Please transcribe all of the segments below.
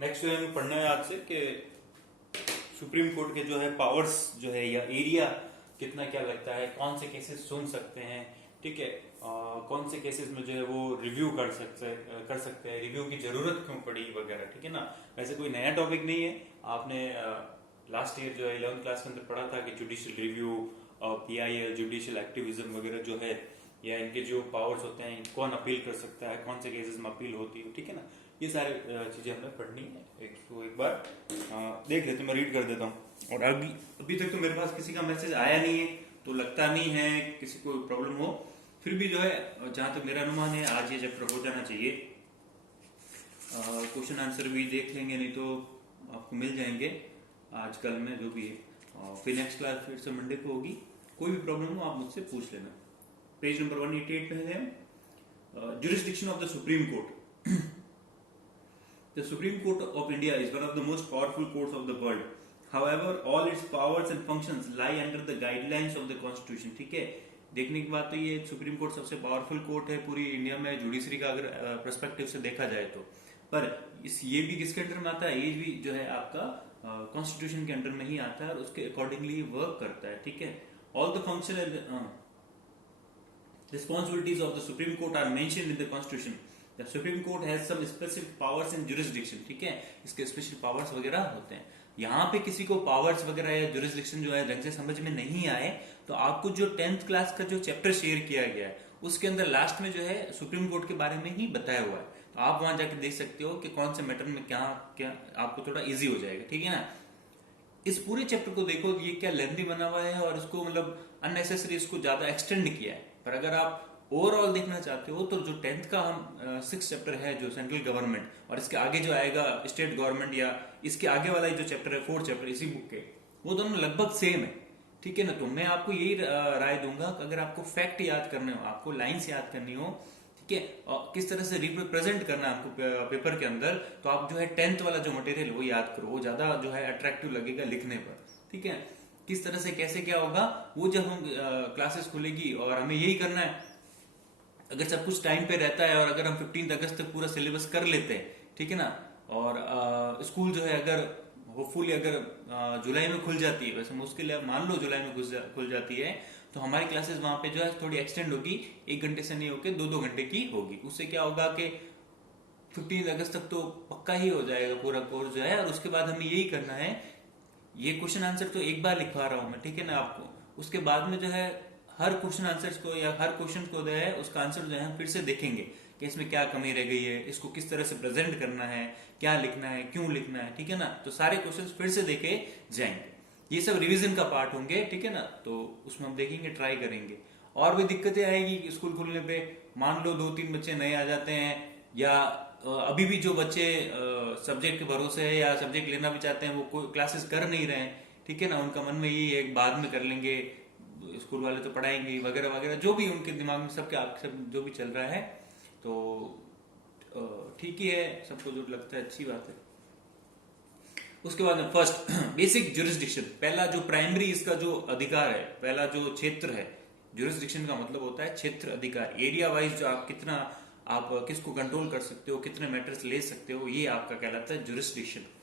Next जो है हमें पढ़ना है आज से कि सुप्रीम कोर्ट के जो है पावर्स जो है या एरिया कितना क्या लगता है, कौन से केसेस सुन सकते हैं, ठीक है, कौन से केसेस में जो है वो रिव्यू कर सकते हैं, रिव्यू की जरूरत क्यों पड़ी वगैरह, ठीक है ना। वैसे कोई नया टॉपिक नहीं है, आपने लास्ट ईयर जो है 11th क्लास के अंदर पढ़ा था कि judicial review, PIL, judicial activism वगैरह जो है, या इनके जो पावर्स होते हैं, कौन अपील कर सकता है, कौन से केसेस में अपील होती है, ठीक है ना। ये सारी चीजें हमें पढ़नी है। एक बार देख लेते, मैं रीड कर देता हूँ। और अभी तक तो मेरे पास किसी का मैसेज आया नहीं है, तो लगता नहीं है किसी को प्रॉब्लम हो। फिर भी जो है जहां तक मेरा अनुमान है आज ये चैप्टर हो जाना चाहिए। क्वेश्चन आंसर भी देख लेंगे, नहीं तो आपको मिल जाएंगे आजकल में जो भी है। फिर नेक्स्ट क्लास फिर से मंडे को होगी। कोई भी प्रॉब्लम हो आप मुझसे पूछ लेना। पेज नंबर 188 पे है jurisdiction of the Supreme Court. The Supreme Court of India is one of the most powerful courts of the world. However, all its powers and functions lie under the guidelines of the Constitution. ठीक है, देखने की बात तो ये supreme court सबसे powerful court है पूरी इंडिया में जुडिशरी का अगर पर्सपेक्टिव से देखा जाए तो। पर ये भी किसके अंडर में आता है, ये भी जो है आपका कॉन्स्टिट्यूशन के अंडर में ही आता है और उसके अकॉर्डिंगली वर्क करता है, ठीक है। All the function responsibilities of the Supreme Court are mentioned in the Constitution. The Supreme Court has some specific powers and jurisdiction. ठीक है, इसके स्पेशल पावर्स वगैरह होते हैं। यहाँ पे किसी को पावर्स वगैरह या जुरिस्डिक्शन जो है ढंग से समझ में नहीं आए तो आपको जो 10th क्लास का जो चैप्टर शेयर किया गया है उसके अंदर लास्ट में जो है सुप्रीम कोर्ट के बारे में ही बताया हुआ है, तो आप वहां जाके देख सकते हो कि कौन से मैटर में क्या क्या आपको थोड़ा इजी हो जाएगा, ठीक है ना। इस पूरे चैप्टर को देखो, ये क्या लेंथी बना हुआ है और इसको मतलब अननेसेसरी इसको ज्यादा एक्सटेंड किया है। पर अगर आप ओवरऑल देखना चाहते हो तो जो 10th का हम 6 चैप्टर है जो सेंट्रल गवर्नमेंट, और इसके आगे जो आएगा स्टेट गवर्नमेंट, या इसके आगे वाला जो चैप्टर है 4 चैप्टर इसी बुक के, वो दोनों लगभग सेम है, ठीक है ना। तो मैं आपको यही राय दूंगा कि अगर आपको फैक्ट याद करने हो, आपको लाइन्स याद करनी हो, ठीक है, और किस तरह से रिप्रेजेंट करना है आपको पेपर के अंदर, तो आप जो है 10th वाला जो मटेरियल वो याद करो, वो ज्यादा जो है अट्रैक्टिव लगेगा लिखने पर, ठीक है। किस तरह से कैसे क्या होगा वो जब हम क्लासेस खुलेगी, और हमें यही करना है अगर सब कुछ टाइम पे रहता है, और अगर हम 15 अगस्त तक पूरा सिलेबस कर लेते हैं, ठीक है ना, और स्कूल जो है अगर होपफुली अगर जुलाई में खुल जाती है, वैसे मुश्किल है, मान लो जुलाई में खुल जाती है, तो हमारी क्लासेस वहां पे जो है थोड़ी एक्सटेंड होगी, 1 घंटे से नहीं होकर 2-2 घंटे की होगी। उससे क्या होगा कि 15 अगस्त तक तो पक्का ही हो जाएगा पूरा कोर्स जो है, और उसके बाद हमें यही करना है, ये क्वेश्चन आंसर तो एक बार लिखवा रहा हूं मैं, ठीक है ना आपको, उसके बाद में जो है हर क्वेश्चन आंसर्स को या हर क्वेश्चन को जो है उसका आंसर जो है फिर से देखेंगे कि इसमें क्या कमी रह गई है, इसको किस तरह से प्रेजेंट करना है, क्या लिखना है, क्यों लिखना है, ठीक है ना। तो सारे क्वेश्चंस फिर से देखे जाएंगे, ये सब रिवीजन का पार्ट होंगे, ठीक है ना। तो उसमें हम देखेंगे, ट्राई करेंगे। और भी दिक्कतें आएगी स्कूल खुलने पे, मान लो 2-3 बच्चे नए आ जाते हैं, या अभी भी जो बच्चे सब्जेक्ट के भरोसे है या सब्जेक्ट लेना भी चाहते हैं वो कोई क्लासेस कर नहीं रहे हैं, ठीक है ना, उनका मन में यही है बाद में कर लेंगे, स्कूल वाले तो पढ़ाएंगे वगैरह वगैरह, जो भी उनके दिमाग में सबके सब जो भी चल रहा है, तो ठीक ही है, सबको जो लगता है अच्छी बात है। उसके बाद फर्स्ट बेसिक जुरिस्डिक्शन, पहला जो प्राइमरी इसका जो अधिकार है, पहला जो क्षेत्र है, जुरिस्डिक्शन का मतलब होता है क्षेत्र अधिकार, एरिया वाइज जो आप कितना आप किसको कंट्रोल कर सकते हो, कितने मैटर्स ले सकते हो, ये आपका कहलाता है jurisdiction.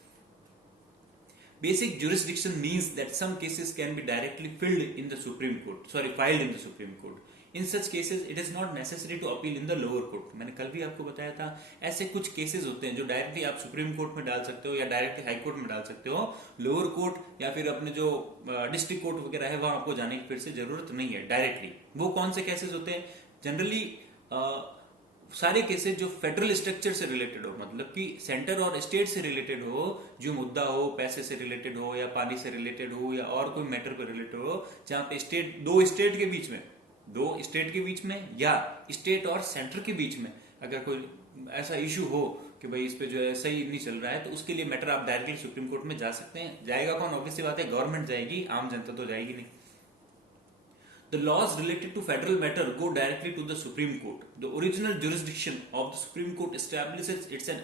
Basic jurisdiction means that some cases can be directly filed in the filed in the Supreme Court. In such cases, it is not necessary to appeal in the lower court. मैंने कल भी आपको बताया था, ऐसे कुछ cases होते हैं जो डायरेक्टली आप सुप्रीम कोर्ट में डाल सकते हो या डायरेक्टली हाई कोर्ट में डाल सकते हो, लोअर कोर्ट या फिर अपने जो डिस्ट्रिक्ट कोर्ट वगैरह है वहां आपको जाने की फिर से जरूरत नहीं है डायरेक्टली। वो कौन से केसेस होते हैं, जनरली सारे केसेस जो फेडरल स्ट्रक्चर से रिलेटेड हो, मतलब कि सेंटर और स्टेट से रिलेटेड हो, जो मुद्दा हो पैसे से रिलेटेड हो या पानी से रिलेटेड हो या और कोई मैटर पर रिलेटेड हो, जहां पे दो स्टेट के बीच में या स्टेट और सेंटर के बीच में अगर कोई ऐसा इशू हो कि भाई इस पे जो है सही नहीं चल रहा है, तो उसके लिए मैटर आप डायरेक्टली सुप्रीम कोर्ट में जा सकते हैं। जाएगा कौन, ऑब्वियस सी बात है गवर्नमेंट जाएगी, आम जनता तो जाएगी नहीं। The laws related to federal matter go directly to the Supreme Court. The original jurisdiction of the Supreme Court establishes it's an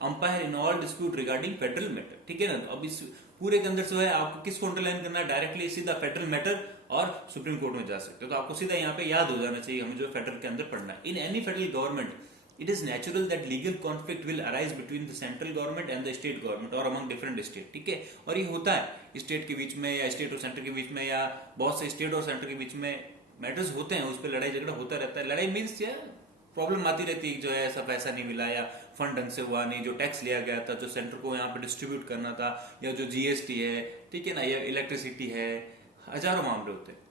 umpire in all dispute regarding federal matter. ठीक है ना। अब इस पूरे के अंदर जो है आपको किसको अंडरलाइन करना है, डायरेक्टली सीधा फेडरल मैटर और सुप्रीम कोर्ट में जा सकते हो, तो आपको सीधा यहाँ पे याद हो जाना चाहिए हमें जो फेडरल के अंदर पढ़ना है। In any federal government it is natural that legal conflict will arise between the central government and the state government or among different state, ठीक है। और ये होता है स्टेट के बीच में या स्टेट और सेंटर के बीच में या बहुत से स्टेट और सेंटर के बीच में मैटर्स होते हैं, उस पर लड़ाई झगड़ा होता रहता है। लड़ाई मीन्स या प्रॉब्लम आती रहती है, जो है ऐसा पैसा नहीं मिला या फंड ढंग से हुआ नहीं, जो टैक्स लिया गया था जो सेंटर को यहाँ पे डिस्ट्रीब्यूट करना था, या जो जीएसटी है, ठीक है ना, या इलेक्ट्रिसिटी है, हजारों मामले होते हैं।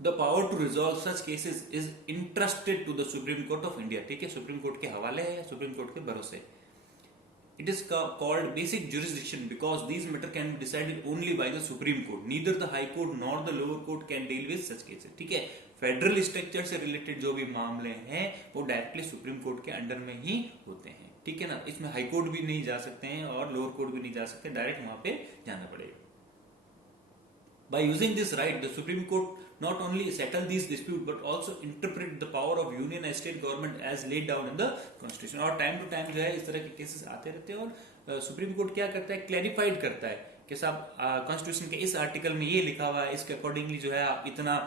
The power to resolve such cases is entrusted to the Supreme Court of India, ठीक है, सुप्रीम कोर्ट के हवाले है या सुप्रीम कोर्ट के भरोसे। It is called basic jurisdiction because these matters can be decided only by the Supreme Court. Neither the High Court nor the lower court can deal with such cases, ठीक है। Federal structure से related जो भी मामले हैं वो directly supreme court के under में ही होते हैं, ठीक है ना। इसमें हाई कोर्ट भी नहीं जा सकते हैं और लोअर कोर्ट भी नहीं जा सकते, डायरेक्ट वहां पे जाना पड़ेगा। By using this right, the Supreme Court not only settle these disputes but also interpret the power of union and state government as laid down in the Constitution। और time to time जो है इस तरह के cases आते रहते हैं और सुप्रीम कोर्ट क्या करता है, क्लैरिफाइड करता है कि साहब कॉन्स्टिट्यूशन के इस आर्टिकल में ये लिखा हुआ है, इसके अकॉर्डिंगली जो है आप इतना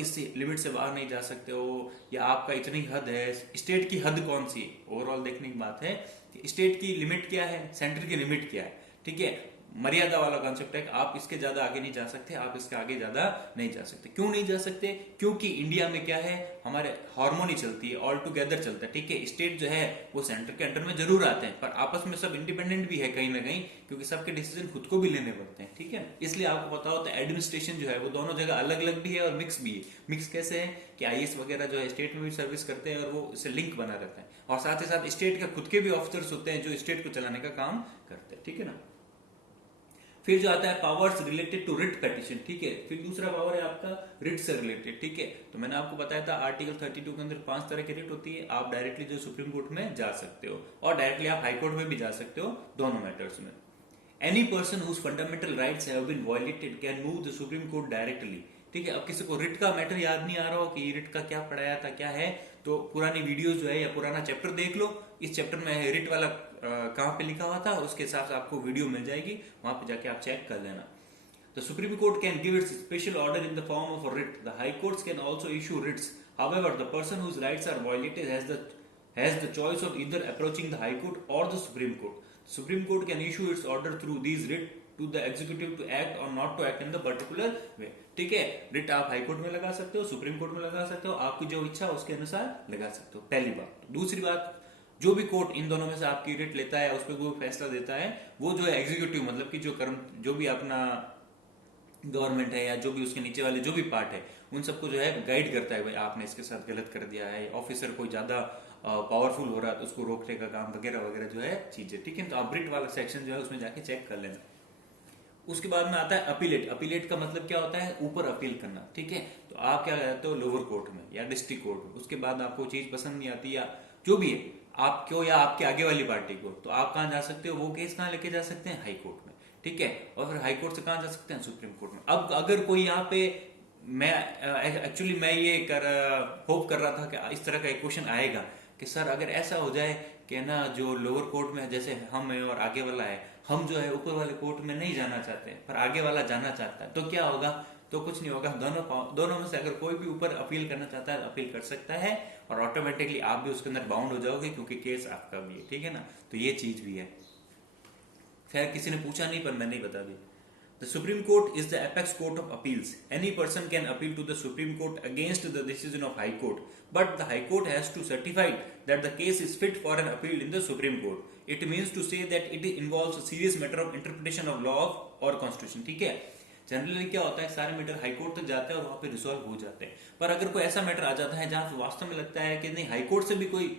इस लिमिट से बाहर नहीं जा सकते हो, या आपका इतनी हद है। स्टेट की हद कौन सी है, ओवरऑल देखने की बात है कि स्टेट की लिमिट क्या है, सेंटर की लिमिट क्या है, ठीक है। मर्यादा वाला कॉन्सेप्ट है कि आप इसके ज्यादा आगे नहीं जा सकते, आप इसके आगे ज्यादा नहीं जा सकते। क्यों नहीं जा सकते? क्योंकि इंडिया में क्या है, हमारे हार्मोनी चलती है, ऑल टुगेदर चलता है, ठीक है। स्टेट जो है वो सेंटर के अंडर में जरूर आते हैं, पर आपस में सब इंडिपेंडेंट भी है कहीं ना कहीं, क्योंकि सबके डिसीजन खुद को भी लेने पड़ते हैं, ठीक है। इसलिए आपको पता होता है एडमिनिस्ट्रेशन जो है वो दोनों जगह अलग अलग भी है और मिक्स भी है। मिक्स कैसे है कि आईएएस वगैरह जो है स्टेट में भी सर्विस करते हैं और वो इससे लिंक बना रहता है, और साथ ही साथ स्टेट के खुद के भी ऑफिसर्स होते हैं जो स्टेट को चलाने का काम करते हैं, ठीक है ना। फिर जो आता है powers related to writ petition, ठीक है। फिर दूसरा पावर है आपका रिट से रिलेटेड, ठीक है। तो मैंने आपको बताया था आर्टिकल 32 के अंदर 5 तरह की रिट होती है। आप डायरेक्टली जो सुप्रीम कोर्ट में जा सकते हो और डायरेक्टली आप हाई कोर्ट में भी जा सकते हो, दोनों मैटर्स में। Any person whose fundamental rights have been violated can move the supreme court directly, ठीक है। अब किसी को रिट का मैटर याद नहीं आ रहा हो कि रिट का क्या पढ़ाया था क्या है, तो पुरानी वीडियोस जो है या पुराना चैप्टर देख लो। इस चैप्टर में रिट वाला कहां पे लिखा हुआ था और उसके हिसाब से आपको वीडियो मिल जाएगी, वहां पे जाके आप चेक कर लेना। The Supreme Court can give its special order in the form of a writ. The High Courts can also issue writs. However, the person whose rights are violated has the choice of either approaching the High Court or the Supreme Court. The Supreme Court can issue its order through these writ to the executive to act or not to act in the particular way, ठीक है। Writ आप high court में लगा सकते हो, supreme court में लगा सकते हो, आपकी जो इच्छा उसके अनुसार लगा सकते हो, पहली बात। दूसरी बात, जो भी कोर्ट इन दोनों में से आपकी रिट लेता है, उस पर कोई फैसला देता है, वो जो है एग्जीक्यूटिव मतलब कि जो भी अपना गवर्नमेंट है या जो भी उसके नीचे वाले जो भी पार्ट है, उन सबको जो है गाइड करता है, भाई आपने इसके साथ गलत कर दिया है। ऑफिसर कोई ज्यादा पावरफुल हो रहा है तो उसको रोकने का काम वगैरह वगैरह जो है चीजें, ठीक है। तो आप रिट वाला सेक्शन जो है उसमें जाके चेक कर लेना। उसके बाद में आता है अपीलेट। अपीलेट का मतलब क्या होता है, ऊपर अपील करना, ठीक है। तो आप क्या करते हो, लोअर कोर्ट में या डिस्ट्रिक्ट कोर्ट में। उसके बाद आपको चीज पसंद नहीं आती या जो भी है आपको या आपके आगे वाली पार्टी को, तो आप कहां जा सकते हो, वो केस कहां लेके जा सकते हैं, हाई कोर्ट में, ठीक है। और फिर हाई कोर्ट से कहां जा सकते हैं, सुप्रीम कोर्ट में। अब अगर कोई यहाँ पे मैं ये होप कर रहा था कि इस तरह का एक क्वेश्चन आएगा कि सर अगर ऐसा हो जाए कि ना जो लोअर कोर्ट में जैसे हम है और आगे वाला है, हम जो है ऊपर वाले कोर्ट में नहीं जाना चाहते पर आगे वाला जाना चाहता है, तो क्या होगा। तो कुछ नहीं होगा, दोनों में से अगर कोई भी ऊपर अपील करना चाहता है अपील कर सकता है और ऑटोमेटिकली आप भी उसके अंदर बाउंड हो जाओगे क्योंकि केस आपका भी है, ठीक है ना। तो ये चीज भी है। खैर किसी ने पूछा नहीं पर मैंने ही बता दी। The Supreme Court is the apex court of appeals. Any person can appeal to the Supreme Court against the decision of High Court, but the High Court has to certify that the case is fit for an appeal in the Supreme Court. It means to say that it involves a serious matter of interpretation of law or constitution, ठीक है। Generally क्या होता है, सारे matter high court तक जाते हैं और वहां पे रिजॉल्व हो जाते हैं, पर अगर कोई ऐसा मैटर आ जाता है जहां वास्तव में लगता है कि नहीं हाई कोर्ट से भी कोई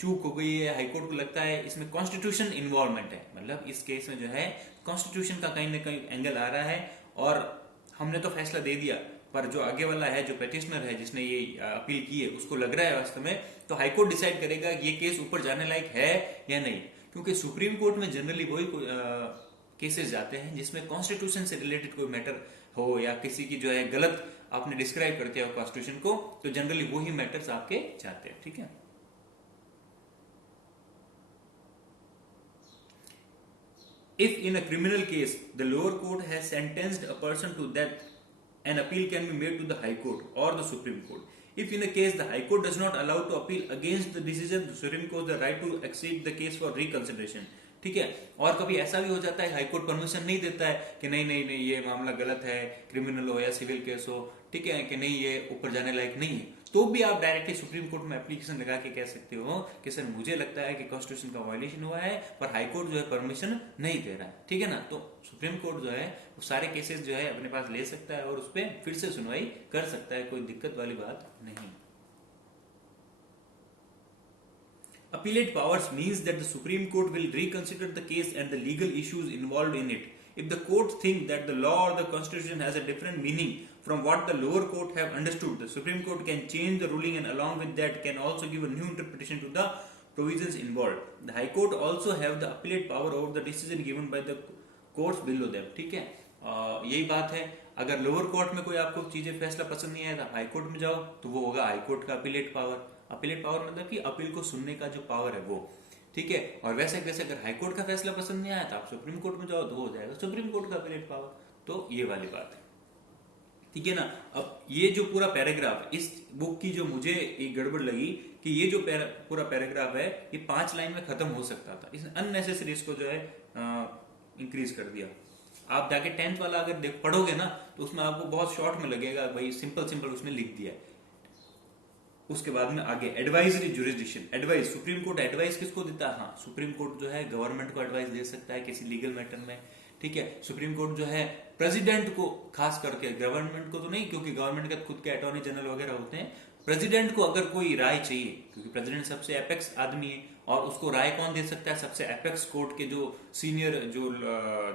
चूक हो गई है, हाई कोर्ट को लगता है इसमें कॉन्स्टिट्यूशन इन्वॉल्वमेंट है, मतलब इस केस में जो है कॉन्स्टिट्यूशन का कहीं ना कहीं एंगल आ रहा है और हमने तो फैसला दे दिया, पर जो आगे वाला है, जो पेटिशनर है जिसने ये अपील की है, उसको लग रहा है वास्तव में, तो हाई कोर्ट डिसाइड करेगा कि ये केस ऊपर जाने लायक है या नहीं। क्योंकि सुप्रीम कोर्ट में जनरली वही केसेस जाते हैं जिसमें कॉन्स्टिट्यूशन से रिलेटेड कोई मैटर हो या किसी की जो है गलत आपने डिस्क्राइब करते हो कॉन्स्टिट्यूशन को, तो जनरली वही मैटर्स आपके जाते हैं, ठीक है। If in a criminal case the lower court has sentenced a person to death, an appeal can be made to the High Court or the Supreme Court. If in a case the High Court does not allow to appeal against the decision, the Supreme Court the right to accept the case for reconsideration. ठीक है, और कभी ऐसा भी हो जाता है high court permission नहीं देता है कि नहीं नहीं नहीं ये मामला गलत है, क्रिमिनल हो या सिविल केस हो, ठीक है, कि नहीं ये ऊपर जाने लायक नहीं है, तो भी आप डायरेक्टली सुप्रीम कोर्ट में एप्लीकेशन लगा के कह सकते हो कि सर मुझे लगता है कि कॉन्स्टिट्यूशन का वायलेशन हुआ है, पर हाई कोर्ट जो है परमिशन नहीं दे रहा है, ठीक है ना। तो सुप्रीम कोर्ट जो है वो सारे केसेस जो है अपने पास ले सकता है और उस पर फिर से सुनवाई कर सकता है, कोई दिक्कत वाली बात नहीं। Appellate powers means that the Supreme Court will reconsider the case and the legal issues involved in it. If the court think that the law or the constitution has a different meaning from what the lower court have understood, the Supreme Court can change the ruling and along with that can also give a new interpretation to the provisions involved. The High Court also have the appellate power over the decision given by the courts below them. ठीक है, यही बात है। अगर lower court में कोई आपको चीजें फैसला पसंद नहीं आया तो हाई कोर्ट में जाओ, तो वो होगा हाई कोर्ट का अपीलेट पावर। अपीलेट पावर मतलब कि अपील को सुनने का जो पावर है वो, ठीक है। और वैसे कैसे अगर हाई कोर्ट का फैसला पसंद नहीं आया तो आप सुप्रीम कोर्ट में जाओ, तो हो जाएगा सुप्रीम कोर्ट का अपीलेट पावर। तो ये वाली बात है, ठीक है ना। अब ये जो पूरा पैराग्राफ इस बुक की जो मुझे एक गड़बड़ लगी कि ये जो पूरा पैराग्राफ है ये 5 लाइन में खत्म हो सकता था, इसने अननेसेसरी इसको जो है इंक्रीज कर दिया। आप जाके 10th वाला अगर पढ़ोगे ना तो उसमें आपको बहुत शॉर्ट में लगेगा, भाई सिंपल सिंपल उसने लिख दिया है। उसके बाद में आगे advisory jurisdiction, advice supreme court advice किसको देता है? हाँ, सुप्रीम कोर्ट जो है गवर्नमेंट को एडवाइस दे सकता है किसी लीगल मैटर में, ठीक है। सुप्रीम कोर्ट जो है प्रेसिडेंट को, खास करके गवर्नमेंट को तो नहीं, क्योंकि गवर्नमेंट के खुद के अटॉर्नी जनरल वगैरह होते हैं। प्रेसिडेंट को अगर कोई राय चाहिए, क्योंकि प्रेसिडेंट सबसे एपेक्स आदमी है, और उसको राय कौन दे सकता है? सबसे एपेक्स कोर्ट के जो सीनियर जो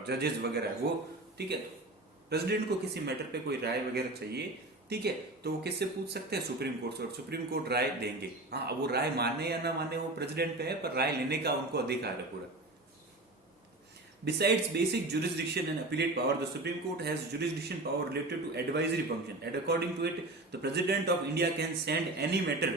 जजेस वगैरह है वो, ठीक है। प्रेसिडेंट को किसी मैटर पे कोई राय वगैरह चाहिए, ठीक है, तो वो किससे पूछ सकते हैं? सुप्रीम कोर्ट से, और सुप्रीम कोर्ट राय देंगे। हाँ, अब वो राय माने या ना माने वो प्रेसिडेंट पे है, पर राय लेने का उनको अधिकार है पूरा। Besides basic jurisdiction and appellate power, the Supreme Court has jurisdiction power related to advisory function. And according to it, the President of India can send any matter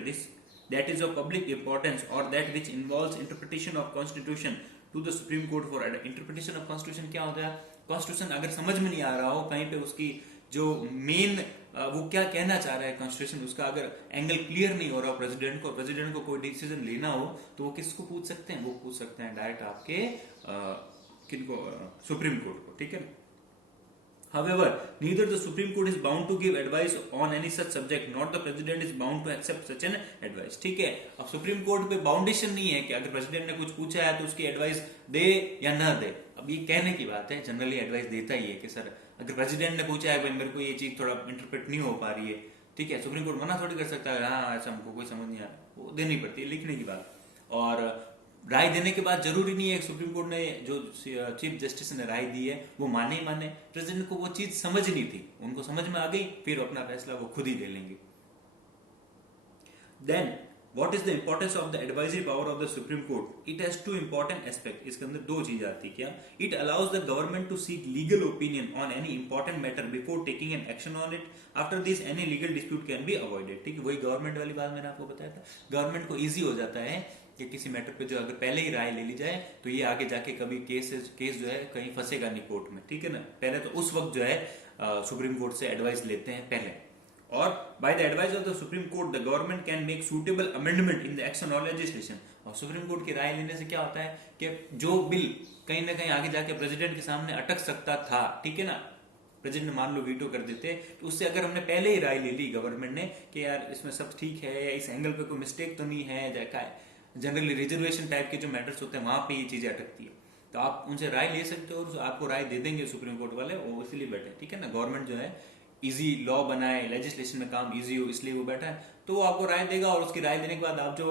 that is of public importance or that which involves interpretation of Constitution to the Supreme Court for interpretation of Constitution। क्या होता है? Constitution अगर समझ में नहीं आ रहा हो कहीं पे, उसकी जो मेन वो क्या कहना चाह रहा है कॉन्स्टिट्यूशन, उसका अगर एंगल क्लियर नहीं हो रहा हो प्रेसिडेंट को कोई डिसीजन लेना हो, तो वो किसको पूछ सकते हैं? वो पूछ सकते हैं डायरेक्ट आपके किनको? सुप्रीम कोर्ट को, ठीक है। However, neither the Supreme Court is bound to give advice on any such subject, nor the President is bound to accept such an advice। ठीक है, अब सुप्रीम कोर्ट पे बाउंडेशन नहीं है कि अगर प्रेसिडेंट ने कुछ पूछा है तो उसकी एडवाइस दे या ना दे। अब ये कहने की बात है, जनरली एडवाइस देता ही है कि सर अगर प्रेसिडेंट ने पूछा है भाई मेरे को ये चीज थोड़ा इंटरप्रेट नहीं हो पा रही है, ठीक है, सुप्रीम कोर्ट मना थोड़ी कर सकता है, हाँ ऐसा हमको कोई समझ नहीं आया, वो देनी पड़ती है, लिखने की बात। और राय देने के बाद जरूरी नहीं है सुप्रीम कोर्ट ने जो चीफ जस्टिस ने राय दी है वो माने ही माने। प्रेसिडेंट को वो चीज समझनी थी, उनको समझ में आ गई, फिर अपना फैसला वो खुद ही ले लेंगे। Then what is the importance of the advisory power of the supreme court? It has 2 important aspect. इसके अंदर 2 चीज आती है। क्या? It allows the government to seek legal opinion on any important matter before taking an action on it. After this any legal dispute can be avoided. ठीक है, वही government वाली बात मैंने आपको बताया था। गवर्नमेंट को ईजी हो जाता है कि किसी मैटर पे जो अगर पहले ही राय ले ली जाए तो ये आगे जाके कभी केस जो है कहीं फंसेगा नहीं कोर्ट में, ठीक है ना। पहले तो उस वक्त जो है सुप्रीम कोर्ट से एडवाइस लेते हैं पहले, और by the advice of the supreme court the government can make suitable amendment in the action और लेजिस्लेशन। और सुप्रीम कोर्ट की राय लेने से क्या होता है कि जो बिल कहीं ना कहीं आगे जाके प्रेसिडेंट के सामने अटक सकता था, ठीक है ना, प्रेसिडेंट मान लो वीटो कर देते, तो उससे अगर हमने पहले ही राय ले ली गवर्नमेंट ने कि यार इसमें सब ठीक है या इस एंगल पे कोई मिस्टेक तो नहीं है, जनरली रिजर्वेशन टाइप के जो मैटर्स होते हैं वहां पे ये चीजें अटकती है, तो आप उनसे राय ले सकते हो और आपको राय दे देंगे सुप्रीम कोर्ट वाले, वो इसलिए बैठे, ठीक है ना। गवर्नमेंट जो है इजी लॉ बनाए, लेजिस्लेशन में काम इजी हो, इसलिए वो बैठा है, तो वो आपको राय देगा और उसकी राय देने के बाद आप जो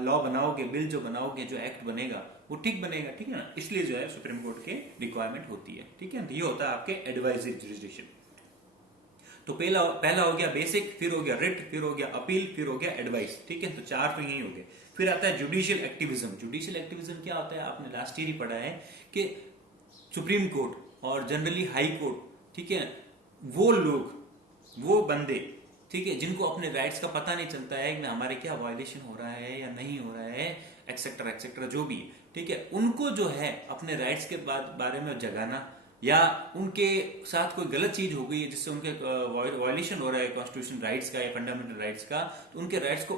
लॉ बनाओगे, बिल जो बनाओगे, जो एक्ट बनेगा वो ठीक बनेगा, ठीक है ना। इसलिए जो है सुप्रीम कोर्ट के रिक्वायरमेंट होती है, ठीक है। ये होता है आपके एडवाइजरी जुरिस्डिक्शन। तो पहला हो गया बेसिक, फिर हो गया रिट, फिर हो गया अपील, फिर हो गया एडवाइस, ठीक है। तो 4 तो यही हो गए। फिर आता है जुडिशियल एक्टिविज्म। जुडिशियल एक्टिविज्म क्या होता है? आपने लास्ट ईयर ही पढ़ा है कि सुप्रीम कोर्ट और जनरली हाई कोर्ट, ठीक है, वो लोग, वो बंदे, ठीक है, जिनको अपने राइट्स का पता नहीं चलता है कि हमारे क्या वायलेशन हो रहा है या नहीं हो रहा है, एक्सेट्रा एक्सेट्रा जो भी, ठीक है, उनको जो है अपने राइट्स के बारे में जगाना या उनके साथ कोई गलत चीज हो गई है जिससे उनके वायलेशन हो रहा है कॉन्स्टिट्यूशन राइट्स का या फंडामेंटल राइट्स का, तो उनके राइट्स को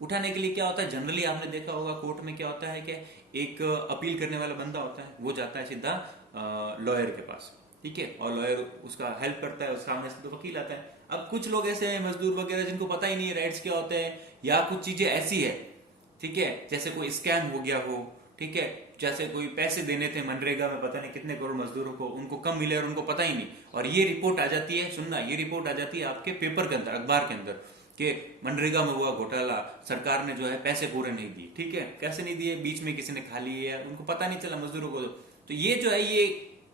उठाने के लिए क्या होता है, जनरली आपने देखा होगा कोर्ट में क्या होता है कि एक अपील करने वाला बंदा होता है, वो जाता है सीधा लॉयर के पास, ठीक है, और लॉयर उसका हेल्प करता है, सामने से तो वकील आता है। अब कुछ लोग ऐसे हैं मजदूर वगैरह जिनको पता ही नहीं है राइट्स क्या होते हैं, या कुछ चीजें ऐसी है, ठीक है, जैसे कोई स्कैम हो गया हो, ठीक है, जैसे कोई पैसे देने थे मनरेगा में पता नहीं कितने करोड़ मजदूरों को, उनको कम मिले और उनको पता ही नहीं, और ये रिपोर्ट आ जाती है, सुनना, ये रिपोर्ट आ जाती है आपके पेपर के अंदर, अखबार के अंदर, कि मनरेगा में हुआ घोटाला, सरकार ने जो है पैसे पूरे नहीं दिए, ठीक है, कैसे नहीं दिए, बीच में किसी ने खा लिए या उनको पता नहीं चला मजदूरों को। तो ये जो है ये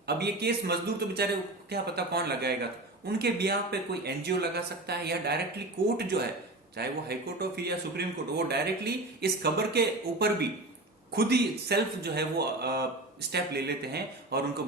अब ये केस मजदूर तो बेचारे क्या पता कौन लगाएगा, उनके बिहाफ पे कोई एनजीओ लगा सकता है, या डायरेक्टली कोर्ट जो है, चाहे वो हाई कोर्ट हो फिर या सुप्रीम कोर्ट, वो डायरेक्टली इस खबर के ऊपर भी खुद ही सेल्फ जो है वो स्टेप ले लेते हैं और उनको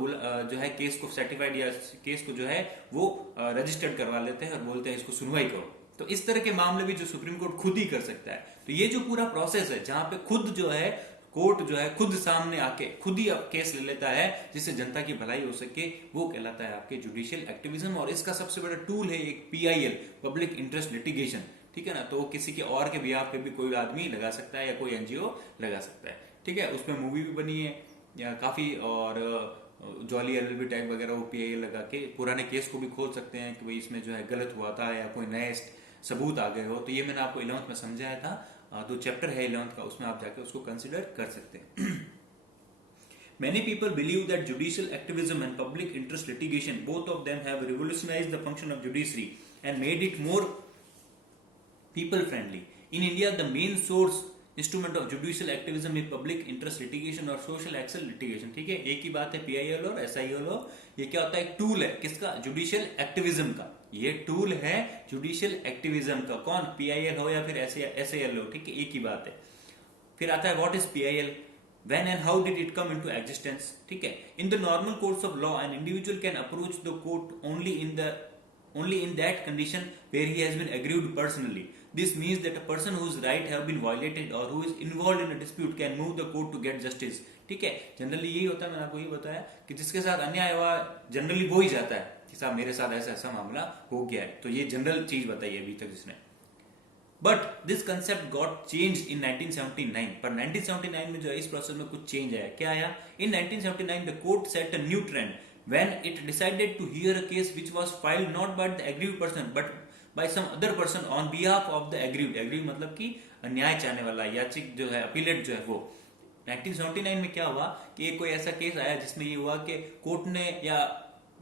जो है केस को सर्टिफाइड या केस को जो है वो रजिस्टर्ड करवा लेते हैं और बोलते हैं इसको सुनवाई करो। तो इस तरह के मामले भी जो सुप्रीम कोर्ट खुद ही कर सकता है। तो ये जो पूरा प्रोसेस है जहां पे खुद जो है कोर्ट जो है खुद सामने आके खुद ही केस ले लेता है जिससे जनता की भलाई हो सके, वो कहलाता है आपके जुडिशियल एक्टिविज्म। और इसका सबसे बड़ा टूल है एक PIL, पब्लिक इंटरेस्ट लिटिगेशन, ठीक है ना। तो किसी के और के बिहाफ पे भी कोई आदमी लगा सकता है या कोई NGO लगा सकता है, ठीक है। उसमें मूवी भी बनी है या काफी, और जॉली LLB टैग वगैरह वो PIL लगा के पुराने केस को भी खोल सकते हैं कि भाई इसमें जो है गलत हुआ था या कोई नए सबूत आ गए हो। तो ये मैंने आपको 11th में समझाया था, तो चैप्टर है 11th का, उसमें आप जाके उसको कंसिडर कर सकते हैं। Many people believe that judicial activism and public interest litigation, both of them have revolutionized the function of judiciary and made it more people friendly. In India, the main source instrument of judicial activism में public interest litigation और social action litigation, ठीक है, एक ही बात है PIL और SIL। ये क्या होता है, एक टूल है किसका, जुडिशियल एक्टिविज्म का। ये टूल है जुडिशियल एक्टिविज्म का, कौन, PIL हो या फिर SIL हो, ठीक है, एक ही बात है। फिर आता है what is PIL, when and how did it come into existence, ठीक है। in the normal course of law an individual can approach the court only in that condition where he has been aggrieved personally. This means that a person whose right have been violated or who is involved in a dispute can move the court to get justice, ठीक है। Generally यही होता है, मैंने आपको यही बताया कि जिसके साथ अन्याय हुआ जनरली वो ही जाता है कि साहब मेरे साथ ऐसा ऐसा मामला हो गया है। तो ये जनरल चीज बताई है अभी तक जिसने। But this concept got change in 1979, पर 1979 में जो है इस प्रोसेस में कुछ चेंज आया। क्या आया, इन 1979 the court set a new trend when it decided to hear a case which was filed not by the aggrieved person but by some other person on behalf of the aggrieved मतलब कि न्याय चाहने वाला याचिक जो है, appellate जो है वो। 1979 में क्या हुआ कि एक कोई ऐसा केस आया जिसमें ये हुआ कि कोर्ट ने या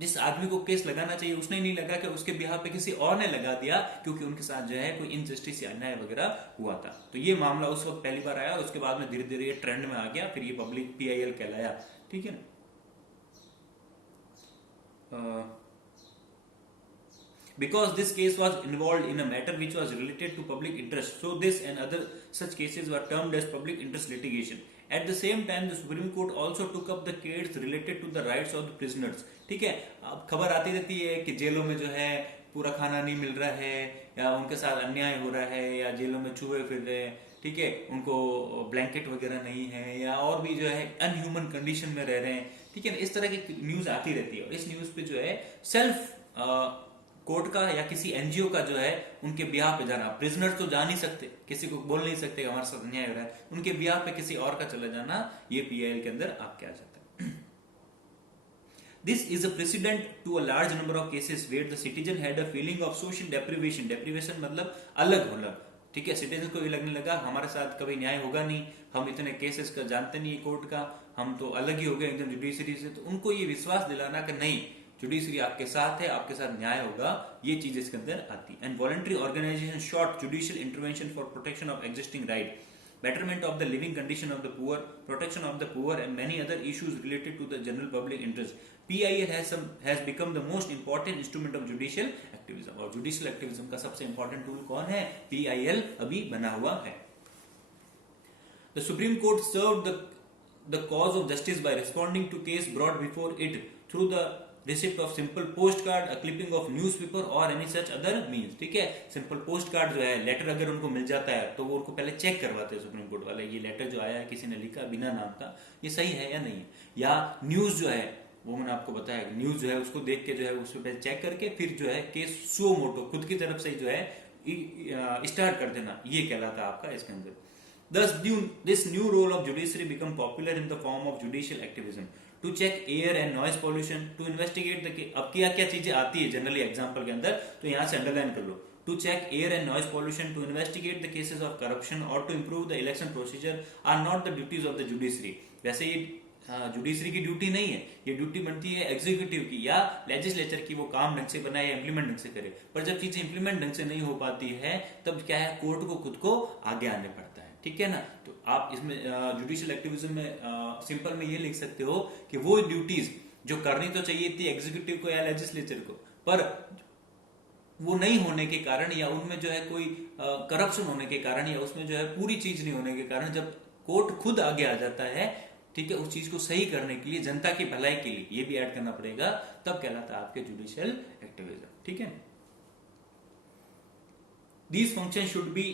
जिस आदमी को केस लगाना चाहिए उसने नहीं लगा कि उसके बिहाफ पे किसी और ने लगा दिया, क्योंकि उनके साथ जो है कोई इनजस्टिस या अन्याय वगैरह हुआ था। तो ये मामला उस वक्त पहली बार आया और उसके बाद में धीरे धीरे ये ट्रेंड में आ गया, फिर ये पब्लिक PIL कहलाया, ठीक है ना। Because this case was involved in a matter which was related to public interest, so this and other such cases were termed as public interest litigation. At the same time, the Supreme Court also took up the case related to the rights of the prisoners, ठीक है। अब खबर आती रहती है कि जेलों में जो है पूरा खाना नहीं मिल रहा है या उनके साथ अन्याय हो रहा है या जेलों में चूहे फिर रहे हैं, ठीक है, उनको ब्लैंकेट वगैरह नहीं है या और भी जो है अनह्यूमन कंडीशन में रह रहे हैं, ठीक है ना। इस तरह की न्यूज आती रहती है और इस न्यूज पे जो है सेल्फ कोर्ट का या किसी NGO का जो है उनके ब्याह पे जाना, प्रिजनर तो जा नहीं सकते, किसी को बोल नहीं सकते हमारे साथ अन्याय हो रहा है, उनके ब्याह पे किसी और का चला जाना, ये PIL के अंदर आपके आ जाता है। This is a precedent to a large number of cases where the citizen had a feeling of social deprivation. Deprivation मतलब अलग होना, ठीक है। सिटीजन को ये लगने लगा हमारे साथ कभी न्याय होगा नहीं, हम इतने केसेस का जानते नहीं कोर्ट का, हम तो अलग ही हो गए एकदम जुडिशरी से। तो उनको ये विश्वास दिलाना कि नहीं, जुडिशरी आपके साथ है, आपके साथ न्याय होगा, ये चीज इसके अंदर आती है। And voluntary organisation short judicial intervention for protection of existing right, betterment of the living condition of the poor, protection of the poor, and many other issues related to the general public interest. PIL has become the most important instrument of judicial activism. और judicial activism का सबसे important tool कौन है, PIL अभी बना हुआ है। The Supreme Court served the cause of justice by responding to case brought before it through the receipt of simple postcard, a clipping of newspaper or any such other means, ठीक है। Simple post card जो है, letter अगर उनको मिल जाता है तो वो उनको पहले चेक करवाते हैं सुप्रीम कोर्ट वाले, ये लेटर जो आया है किसी ने लिखा बिना नाम का, ये सही है या नहीं, या न्यूज जो है वो मैंने आपको बताया, न्यूज जो है उसको देख के जो है उस पर चेक करके फिर जो है केस सुओ मोटो खुद की तरफ से जो है स्टार्ट कर देना, ये कहलाता है आपका इसके अंदर। Thus, this new role of judiciary become popular in the form of judicial activism to check air and noise pollution, to investigate the अब क्या क्या चीजें आती है जनरली एग्जांपल के अंदर, तो यहाँ से अंडरलाइन कर लो। To check air and noise pollution, to investigate the cases of corruption or to improve the election procedure are not the duties of the judiciary। वैसे ये जुडिशरी की ड्यूटी नहीं है, ये ड्यूटी बनती है एग्जीक्यूटिव की या लेजिस्लेचर की, वो काम ढंग से बनाए या इंप्लीमेंट ढंग से करे। पर जब चीजें इंप्लीमेंट ढंग से नहीं हो पाती है तब क्या है, कोर्ट को खुद को आगे आने पड़ता है। ठीक है ना, तो आप इसमें जुडिशियल एक्टिविज्म में सिंपल में ये लिख सकते हो कि वो ड्यूटीज जो करनी तो चाहिए थी एग्जीक्यूटिव को या लेजिस्लेचर को, पर वो नहीं होने के कारण या उनमें जो है कोई करप्शन होने के कारण या उसमें जो है पूरी चीज नहीं होने के कारण जब कोर्ट खुद आगे आ जाता है, ठीक है, उस चीज को सही करने के लिए, जनता की भलाई के लिए, ये भी ऐड करना पड़ेगा, तब कहलाता है आपके जुडिशियल एक्टिविज्म। ठीक है, these function should be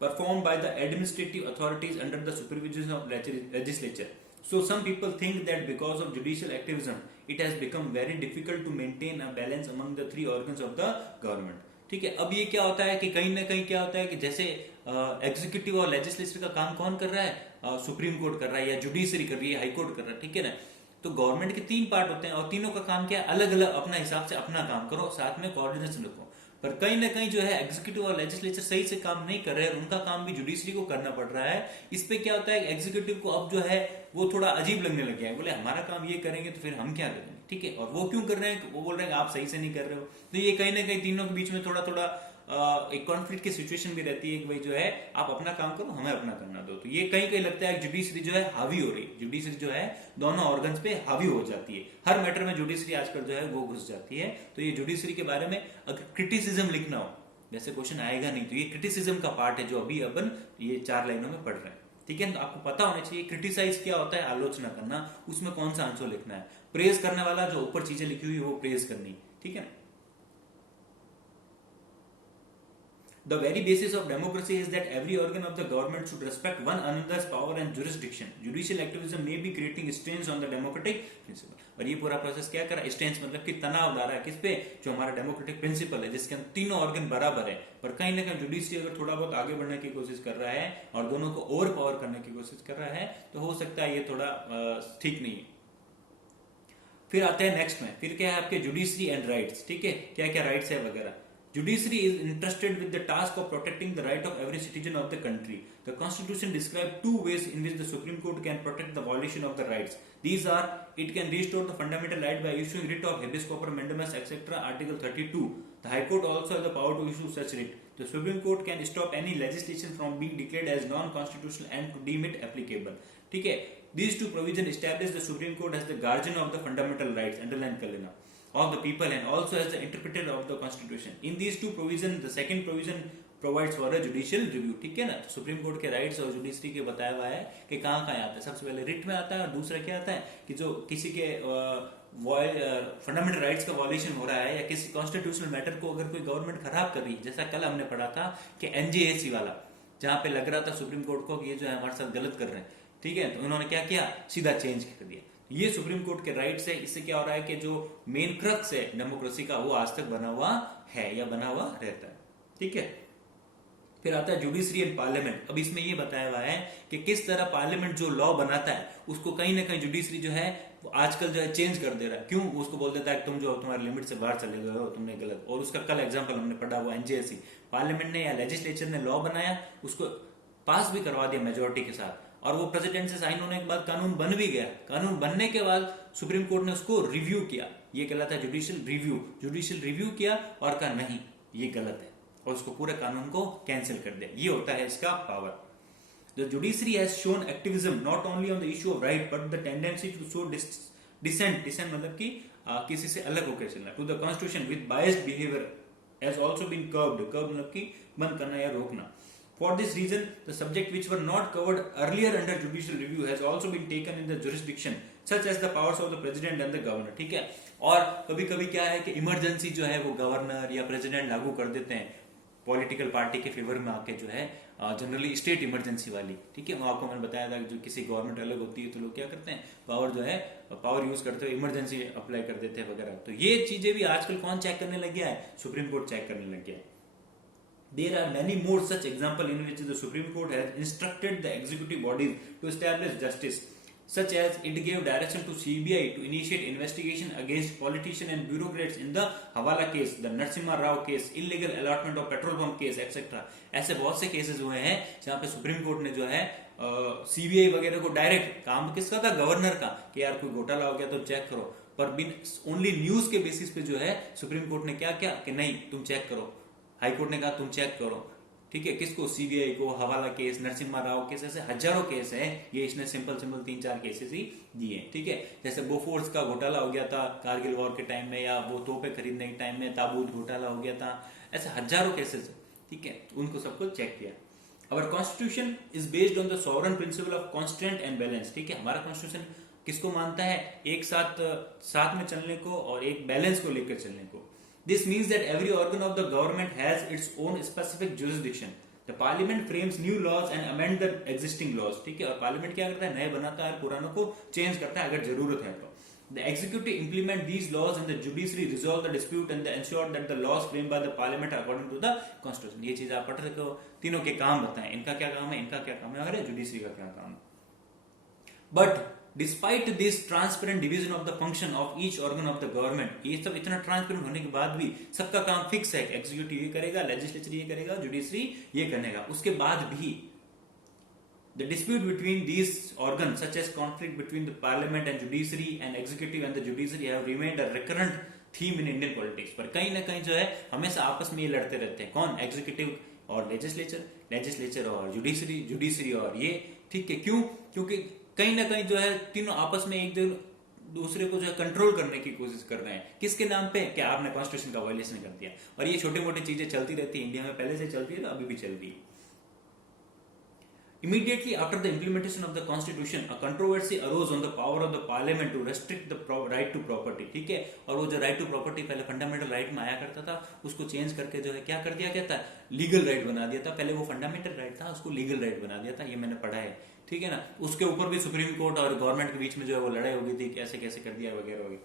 performed by the administrative authorities under the supervision of legislature. So some people think that because of judicial activism, it has become very difficult to maintain a balance among the three organs of the government. ठीक है, अब ये क्या होता है कि कहीं ना कहीं क्या होता है कि जैसे एग्जीक्यूटिव और लेजिस्लेचर का काम कौन कर रहा है, सुप्रीम कोर्ट कर रहा है या जुडिशरी कर रही है, हाई कोर्ट कर रहा है। ठीक है ना, तो गवर्नमेंट के तीन पार्ट होते हैं और तीनों का काम क्या है, अलग अलग अपना हिसाब से अपना काम करो, साथ में कोऑर्डिनेशन रखो। पर कहीं ना कहीं जो है एग्जीक्यूटिव और लेजिस्लेचर सही से काम नहीं कर रहे हैं, उनका काम भी जुडिशरी को करना पड़ रहा है। इस पे क्या होता है, एग्जीक्यूटिव को अब जो है वो थोड़ा अजीब लगने लग गया है, बोले हमारा काम ये करेंगे तो फिर हम क्या करेंगे। ठीक है, और वो क्यों कर रहे हैं, वो बोल रहे हैं आप सही से नहीं कर रहे हो। तो ये कहीं ना कहीं तीनों के बीच में थोड़ा थोड़ा एक कॉन्फ्लिक्ट की सिचुएशन भी रहती है कि भाई जो है आप अपना काम करो, हमें अपना करना दो। तो ये कहीं कहीं लगता है जुडिशरी जो है हावी हो रही, जुडिशरी जो है दोनों ऑर्गन्स पे हावी हो जाती है, हर मैटर में जुडिशरी आजकल जो है वो घुस जाती है। तो ये जुडिशरी के बारे में अगर क्रिटिसिज्म लिखना हो, जैसे क्वेश्चन आएगा नहीं, तो ये क्रिटिसिज्म का पार्ट है जो अभी अपन ये 4 लाइनों में पढ़ रहे हैं। ठीक है, तो आपको पता होना चाहिए क्रिटिसाइज क्या होता है, आलोचना करना, उसमें कौन सा आंसर लिखना है। प्रेज करने वाला जो ऊपर चीजें लिखी हुई वो प्रेज करनी। ठीक है, the very basis of democracy is that every organ of the government should respect one another's power and jurisdiction. Judicial activism may be creating strains on the democratic principle. और ये पूरा प्रोसेस क्या कर रहा है, स्ट्रेंस मतलब कि तनाव ला रहा है किस पे, जो हमारा डेमोक्रेटिक प्रिंसिपल है जिसके अंदर तीनों ऑर्गन बराबर है। पर कहीं ना कहीं जुडिशरी अगर थोड़ा बहुत आगे बढ़ने की कोशिश कर रहा है और दोनों को ओवर पावर करने की कोशिश कर रहा है, तो हो सकता है ये थोड़ा ठीक नहीं है। फिर आते हैं नेक्स्ट में, फिर क्या है आपके जुडिशरी एंड राइट्स। ठीक है, क्या क्या राइट्स है वगैरह। Judiciary is entrusted with the task of protecting the right of every citizen of the country. The Constitution describes 2 ways in which the Supreme Court can protect the violation of the rights. These are, it can restore the fundamental right by issuing writ of habeas corpus mandamus, etc. Article 32. The High Court also has the power to issue such writ. The Supreme Court can stop any legislation from being declared as non-constitutional and to deem it applicable. ठीक है, these two provisions establish the Supreme Court as the guardian of the fundamental rights. Underline कर लेना, of the people and also as the interpreter of the constitution. In these two provisions, the second provision provides for a judicial review. ठीक है ना, तो supreme court के rights और judiciary के बताया हुआ है कि कहाँ कहाँ आता है। सबसे पहले रिट में आता है और दूसरा क्या आता है कि जो किसी के फंडामेंटल राइट्स का वॉल्यूशन हो रहा है या किसी कॉन्स्टिट्यूशनल मैटर को अगर कोई गवर्नमेंट खराब कर रही है, जैसा कल हमने पढ़ा था कि एनजेएसी वाला, जहां पे लग रहा था सुप्रीम कोर्ट को कि ये जो है हमारे साथ गलत कर रहे हैं। ठीक है, तो उन्होंने क्या किया, सीधा चेंज कर दिया। ये सुप्रीम कोर्ट के राइट्स है। इससे क्या हो रहा है कि जो मेन क्रक्स है डेमोक्रेसी का वो आज तक बना हुआ है या बना हुआ रहता है। ठीक है, फिर आता है जुडिशरी एंड पार्लियामेंट। अब इसमें ये बताया हुआ है कि किस तरह पार्लियामेंट जो लॉ बनाता है उसको कहीं ना कहीं जुडिशरी जो है वो आजकल जो है चेंज कर दे रहा है। क्यों, उसको बोल देता है तुम जो तुम्हारे लिमिट से बाहर चले गए हो, तुमने गलत। और उसका कल एग्जाम्पल हमने पढ़ा हुआ एनजेएसी, पार्लियामेंट ने या लेजिस्लेचर ने लॉ बनाया, उसको पास भी करवा दिया मेजोरिटी के साथ, और वो प्रेसिडेंट से साइन होने के बाद कानून बन भी गया। कानून बनने के बाद सुप्रीम कोर्ट ने उसको रिव्यू किया, ये कहलाता है जुडिशियल रिव्यू। जुडिशियल रिव्यू किया और कहा नहीं ये गलत है और उसको पूरे कानून को कैंसिल कर दिया। ये होता है इसका power. The judiciary has shown activism not only on the issue of right but the tendency to show dissent, dissent मतलब कि किसी से अलग होकर चलना, to the constitution with biased behaviour has also been curbed, curb मतलब कि बंद करना या रोकना। For this reason, the subject which were not covered earlier under judicial review has also been taken in the jurisdiction, such as the powers of the president and the governor. ठीक है, और कभी कभी क्या है कि इमरजेंसी जो है वो गवर्नर या प्रेसिडेंट लागू कर देते हैं पॉलिटिकल पार्टी के फेवर में आके जो है जनरली स्टेट इमरजेंसी वाली, ठीक है, वो आपको मैंने बताया था कि जो किसी गवर्नमेंट अलग होती है तो लोग क्या करते हैं, पावर जो है पावर यूज करते हुए इमरजेंसी अप्लाई कर देते हैं वगैरह। तो ये चीजें भी आजकल कौन चेक करने लग गया है, सुप्रीम कोर्ट चेक करने लग गया है। There are many more such examples in which the Supreme Court has instructed the executive bodies to establish justice, such as it gave direction to CBI to initiate investigation against politicians and bureaucrats in the Hawala case, the Narasimha Rao case, illegal allotment of petrol pump case, etc. ऐसे बहुत से cases हुए हैं जहाँ पे supreme court ने जो है सीबीआई वगैरह को डायरेक्ट, काम किसका था, गवर्नर का, कि यार कोई घोटाला हो गया तो चेक करो, पर बिन ओनली न्यूज के बेसिस पे जो है सुप्रीम कोर्ट ने क्या किया कि नहीं तुम चेक करो, हाई कोर्ट ने कहा तुम चेक करो, ठीक है, किसको, सीबीआई को, हवाला केस, नरसिम्हा राव केस, ऐसे हजारों केस हैं, ये इसने सिंपल 3-4 केसेस ही दिए, ठीक है। जैसे बोफोर्स का घोटाला हो गया था कारगिल वॉर के टाइम में, या वो तोपे खरीदने के टाइम में ताबूत घोटाला हो गया था, ऐसे हजारों केसेस, ठीक है, उनको सबको चेक किया। Our constitution is based on the sovereign principle of constant and balance, ठीक है, हमारा कॉन्स्टिट्यूशन किसको मानता है, एक साथ में चलने को और एक बैलेंस को लेकर चलने को। This means that every organ of the government has its own specific jurisdiction. The parliament frames new laws and amend the existing laws, ठीक है, और पार्लियामेंट क्या करता है, नए बनाता है, पुरानों को चेंज करता है अगर जरूरत है तो। The executive implement these laws and the judiciary resolve the dispute and ensure that the laws framed by the parliament are according to the constitution। ये चीज आप पढ़ रहे हो, तीनों के काम बताएं, इनका क्या काम है, इनका क्या काम है, और जुडिशरी का क्या काम है। But despite this transparent division of the function of each organ of the government, ये सब इतना ट्रांसपेरेंट होने के बाद भी सबका काम फिक्स है, एग्जीक्यूटिव ये करेगा, लेजिस्लेचर ये करेगा, जुडिशरी ये करेगा, उसके बाद भी the dispute between these organ such as conflict between the parliament and judiciary and executive and the judiciary have remained a recurrent theme in Indian politics. पर कहीं ना कहीं जो है हमेशा आपस में ये लड़ते रहते हैं, कौन, एग्जीक्यूटिव और लेजिस्लेचर, लेजिस्लेचर और जुडिशरी, जुडिशरी और ये, ठीक है, क्यों, क्योंकि कहीं ना कहीं जो है तीनों आपस में एक दूसरे को जो है कंट्रोल करने की कोशिश कर रहे हैं, किसके नाम पे, कि आपने कॉन्स्टिट्यूशन का वायलेशन कर दिया। और ये छोटी मोटी चीजें चलती रहती है इंडिया में, पहले से चलती है तो अभी भी चलती है। Immediately after the implementation of the constitution, a controversy arose on the power of the parliament to restrict the right to property, ठीक है, और वो जो right to property पहले फंडामेंटल राइट में आया करता था, उसको चेंज करके जो है क्या कर दिया गया था, लीगल राइट बना दिया था। पहले वो फंडामेंटल राइट था, उसको लीगल राइट बना दिया था, ये मैंने पढ़ा है, ठीक है ना। उसके ऊपर भी सुप्रीम कोर्ट और गवर्नमेंट के बीच में जो है वो लड़ाई हो गई थी, कैसे कैसे कर दिया वगैरह हो गया।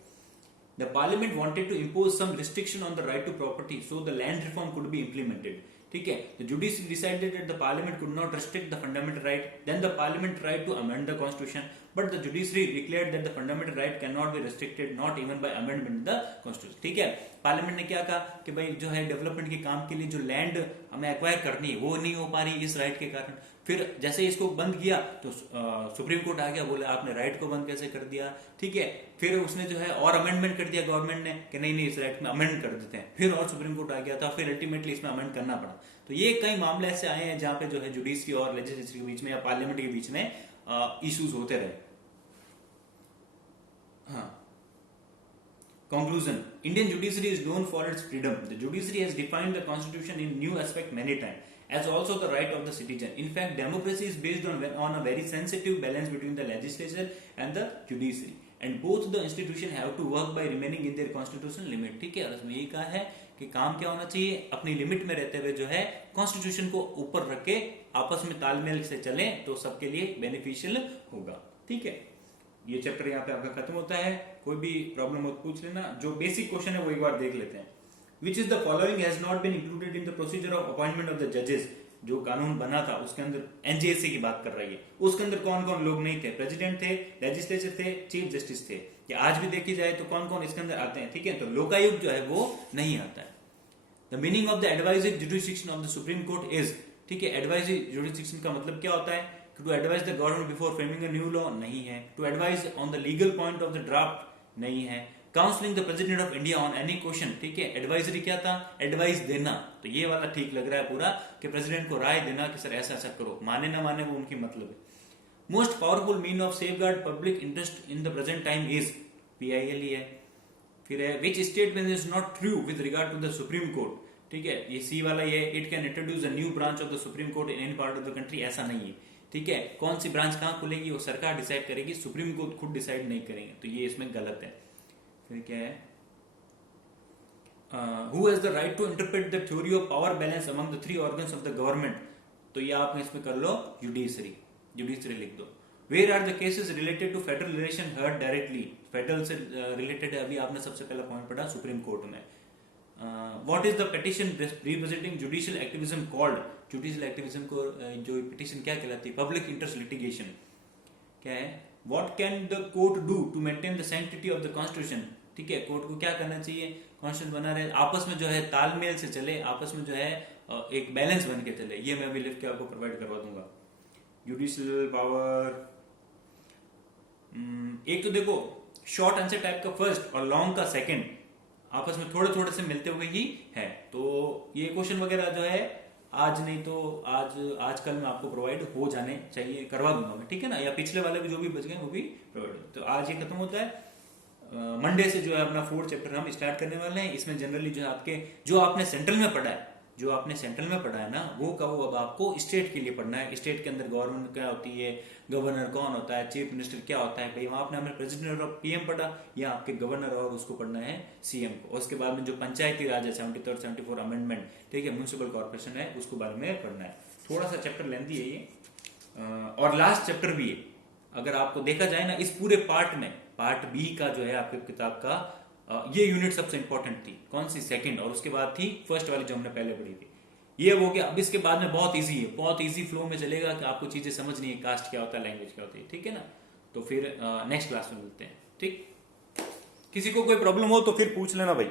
The parliament wanted to impose some restriction on the right to property so the land reform could be implemented, ठीक है। The judiciary decided that the parliament could not restrict the fundamental right, then the parliament tried to amend the constitution, but the judiciary declared that the fundamental right cannot be restricted, not even by amendment in the constitution, ठीक है। Parliament ने क्या कहा कि भाई जो है development के काम के लिए जो लैंड हमें एक्वायर करनी है वो नहीं हो पा रही इस राइट के कारण। फिर जैसे इसको बंद किया तो सुप्रीम कोर्ट आ गया, बोले आपने राइट को बंद कैसे कर दिया, ठीक है। फिर उसने जो है और अमेंडमेंट कर दिया गवर्नमेंट ने कि नहीं इस राइट में अमेंड कर देते हैं, फिर और सुप्रीम कोर्ट आ गया था, फिर अल्टीमेटली इसमें अमेंड करना पड़ा। तो ये कई मामले ऐसे आए हैं जहां पे जो है जुडिशरी और लेजिस्लेचर के बीच में या पार्लियामेंट के बीच में इश्यूज होते रहे। हाँ, conclusion, Indian judiciary is known for its freedom. The judiciary has defined the constitution in new aspect many times, as also the right of the citizen. In fact, democracy is based on a very sensitive balance between the legislature and the judiciary, and both the institution have to work by remaining in their constitutional limit, ठीक है। और इसमें यही कहा है कि काम क्या होना चाहिए, अपनी लिमिट में रहते हुए जो है कॉन्स्टिट्यूशन को ऊपर रख के आपस में तालमेल से चलें तो सबके लिए बेनिफिशियल होगा, ठीक है। ये चैप्टर यहाँ पे आपका खत्म होता है। कोई भी प्रॉब्लम हो पूछ लेना। जो बेसिक क्वेश्चन है वो एक बार देख लेते हैं। Which is the following has not been included in the procedure of appointment of the जजेस। जो कानून बना था उसके अंदर एनजेएससी की बात कर रही है, उसके अंदर कौन कौन लोग नहीं थे, प्रेसिडेंट थे, लेजिस्लेचर थे, चीफ जस्टिस थे। कि आज भी देखी जाए तो कौन कौन इसके अंदर आते हैं, ठीक है। तो लोकायुक्त जो है वो नहीं आता है। The meaning of the advisory jurisdiction of the supreme court is, ठीक है, एडवाइजरी जुडिसडिक्शन का मतलब क्या होता है, to advise the government before framing a new law नहीं है, to advise on the legal point of the draft नहीं है, counselling the president of India on any question, ठीक है। एडवाइजरी क्या था, एडवाइस देना। तो ये वाला ठीक लग रहा है पूरा कि प्रेसिडेंट को राय देना कि सर ऐसा ऐसा करो, माने ना माने वो उनकी मतलब है। Most powerful mean of safeguard public interest in the present time is, PIL है। फिर है which statement is not true with regard to the supreme court, ठीक है, ये सी वाला ये, it can introduce a new branch of the supreme court in any part of the country, ऐसा नहीं है, ठीक है। कौन सी ब्रांच कहां खुलेगी वो सरकार डिसाइड करेगी, सुप्रीम कोर्ट खुद डिसाइड नहीं करेंगे, तो ये इसमें गलत है। फिर क्या है, who has the right to interpret the theory of power balance among the three organs of the government, तो ये आपने इसमें कर लो जुडिशरी, जुडिशरी लिख दो। Where are the cases related to federal relation heard directly, federal से रिलेटेड है, अभी आपने सबसे पहला पॉइंट पढ़ा सुप्रीम कोर्ट में। What is the petition representing judicial activism called, judicial activism को जो पिटिशन क्या कहलाती है, पब्लिक इंटरेस्ट लिटिगेशन क्या है। What can the court do to maintain the sanctity of the constitution, ठीक है, कोर्ट को क्या करना चाहिए, कॉन्स्टिट्यूशन बना रहे, आपस में जो है तालमेल से चले, आपस में जो है एक बैलेंस बन के चले, ये मैं अभी लिख के आपको प्रोवाइड करवा दूंगा। जुडिशियल पावर, एक तो देखो शॉर्ट आंसर टाइप का फर्स्ट और लॉन्ग का सेकंड आपस में थोड़े थोड़े से मिलते हुए ही है, तो ये क्वेश्चन वगैरह जो है आज नहीं तो आजकल में आपको प्रोवाइड हो जाने चाहिए, करवा दूंगा मैं, ठीक है ना, या पिछले वाले भी जो भी बच गए वो भी प्रोवाइड। तो आज ये खत्म होता है, मंडे से जो है अपना 4th चैप्टर हम स्टार्ट करने वाले हैं। इसमें जनरली जो है आपके जो आपने सेंट्रल में पढ़ा है, जो आपने सेंट्रल में पढ़ा है ना, वो का वो अब आपको स्टेट के लिए पढ़ना है। स्टेट के अंदर गवर्नमेंट क्या होती है, गवर्नर कौन होता है, चीफ मिनिस्टर क्या होता है, भाई वहां आपने हमने प्रेसिडेंट और पीएम पढ़ा, या आपके गवर्नर और उसको पढ़ना है सीएम को। और उसके बाद में जो पंचायती राज है 73 74 अमेंडमेंट, ठीक है, म्यूनिसिपल कॉर्पोरेशन है, उसको बारे में पढ़ना है। थोड़ा सा चैप्टर लेंथी है ये, और लास्ट चैप्टर भी है। अगर आपको देखा जाए ना, इस पूरे पार्ट में पार्ट बी का जो है आपके किताब का ये यूनिट सबसे इंपॉर्टेंट थी, कौन सी, सेकंड, और उसके बाद थी फर्स्ट वाली जो हमने पहले पढ़ी थी। ये हो गया। अब इसके बाद में बहुत इजी है, बहुत इजी फ्लो में चलेगा कि आपको चीजें समझनी है, कास्ट क्या होता है, लैंग्वेज क्या होती है, ठीक है ना। तो फिर नेक्स्ट क्लास में मिलते हैं, ठीक। किसी को कोई प्रॉब्लम हो तो फिर पूछ लेना भाई।